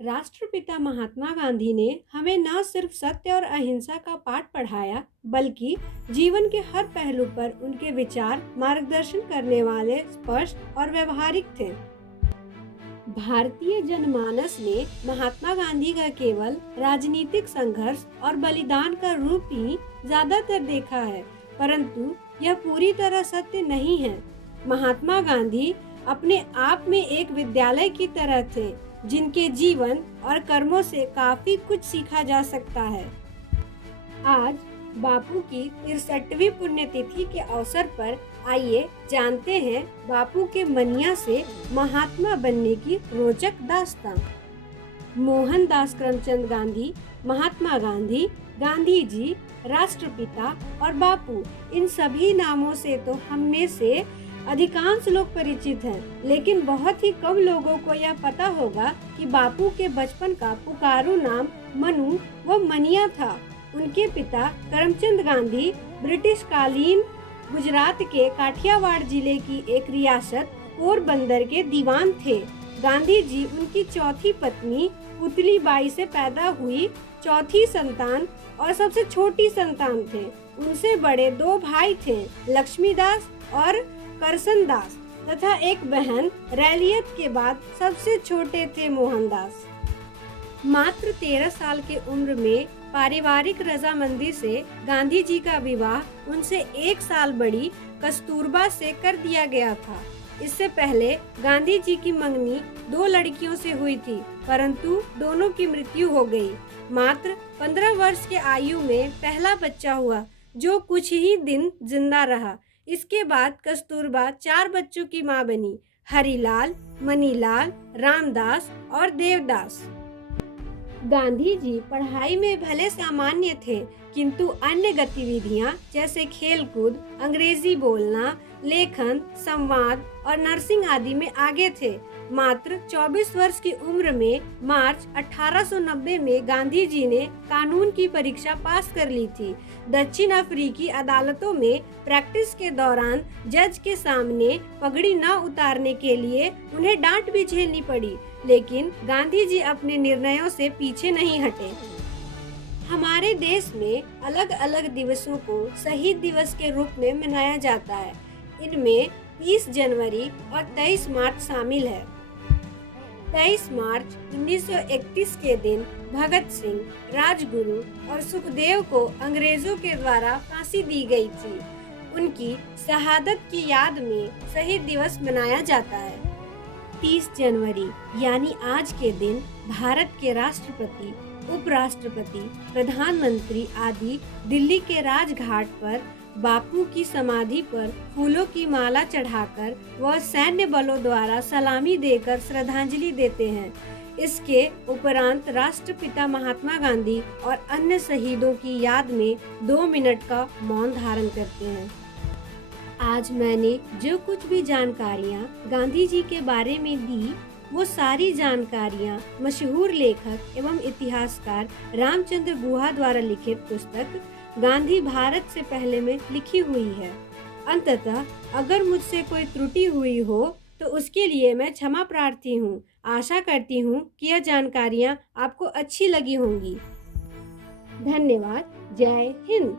राष्ट्रपिता महात्मा गांधी ने हमें न सिर्फ सत्य और अहिंसा का पाठ पढ़ाया, बल्कि जीवन के हर पहलू पर उनके विचार मार्गदर्शन करने वाले स्पष्ट और व्यवहारिक थे। भारतीय जनमानस ने महात्मा गांधी का केवल राजनीतिक संघर्ष और बलिदान का रूप ही ज्यादातर देखा है, परंतु यह पूरी तरह सत्य नहीं है। महात्मा गांधी अपने आप में एक विद्यालय की तरह थे, जिनके जीवन और कर्मों से काफी कुछ सीखा जा सकता है। आज बापू की 63वीं पुण्यतिथि के अवसर पर आइए जानते हैं बापू के मनिया से महात्मा बनने की रोचक दास्तां। मोहनदास करमचंद गांधी, महात्मा गांधी, गांधी जी, राष्ट्रपिता और बापू, इन सभी नामों से तो हम में से अधिकांश लोग परिचित हैं, लेकिन बहुत ही कम लोगों को यह पता होगा कि बापू के बचपन का पुकारू नाम मनु व मनिया था। उनके पिता करमचंद गांधी ब्रिटिश कालीन गुजरात के काठियावाड़ जिले की एक रियासत पोरबंदर के दीवान थे। गांधी जी उनकी चौथी पत्नी पुतली बाई से पैदा हुई चौथी संतान और सबसे छोटी संतान थे। उनसे बड़े दो भाई थे, लक्ष्मीदास और करसन दास, तथा एक बहन। रैलियत के बाद सबसे छोटे थे मोहनदास। मात्र 13 साल के उम्र में पारिवारिक रजामंदी से गांधी जी का विवाह उनसे 1 साल बड़ी कस्तूरबा से कर दिया गया था। इससे पहले गांधी जी की मंगनी 2 लड़कियों से हुई थी, परंतु दोनों की मृत्यु हो गई। मात्र 15 वर्ष के आयु में पहला बच्चा हुआ, जो कुछ ही दिन जिंदा रहा। इसके बाद कस्तूरबा 4 बच्चों की मां बनी, हरिलाल, मनीलाल, रामदास और देवदास। गांधी जी पढ़ाई में भले सामान्य थे, किंतु अन्य गतिविधियां जैसे खेलकूद, अंग्रेजी बोलना, लेखन, संवाद और नर्सिंग आदि में आगे थे। मात्र 24 वर्ष की उम्र में मार्च 1890 में गांधी जी ने कानून की परीक्षा पास कर ली थी। दक्षिण अफ्रीकी अदालतों में प्रैक्टिस के दौरान जज के सामने पगड़ी न उतारने के लिए उन्हें डांट भी झेलनी पड़ी, लेकिन गांधी जी अपने निर्णयों से पीछे नहीं हटे। हमारे देश में अलग अलग दिवसों को शहीद दिवस के रूप में मनाया जाता है। इनमें 30 जनवरी और 23 मार्च शामिल है। 23 मार्च 1931 के दिन भगत सिंह, राजगुरु और सुखदेव को अंग्रेजों के द्वारा फांसी दी गई थी। उनकी शहादत की याद में शहीद दिवस मनाया जाता है। 30 जनवरी यानी आज के दिन भारत के राष्ट्रपति, उपराष्ट्रपति, प्रधानमंत्री आदि दिल्ली के राजघाट पर बापू की समाधि पर फूलों की माला चढ़ाकर व सैन्य बलों द्वारा सलामी देकर श्रद्धांजलि देते हैं। इसके उपरांत राष्ट्रपिता महात्मा गांधी और अन्य शहीदों की याद में 2 मिनट का मौन धारण करते हैं। आज मैंने जो कुछ भी जानकारियाँ गांधी जी के बारे में दी, वो सारी जानकारियाँ मशहूर लेखक एवं इतिहासकार रामचंद्र गुहा द्वारा लिखित पुस्तक गांधी भारत से पहले में लिखी हुई है। अंततः अगर मुझसे कोई त्रुटि हुई हो तो उसके लिए मैं क्षमा प्रार्थी हूँ। आशा करती हूँ कि यह जानकारियाँ आपको अच्छी लगी होंगी। धन्यवाद। जय हिंद।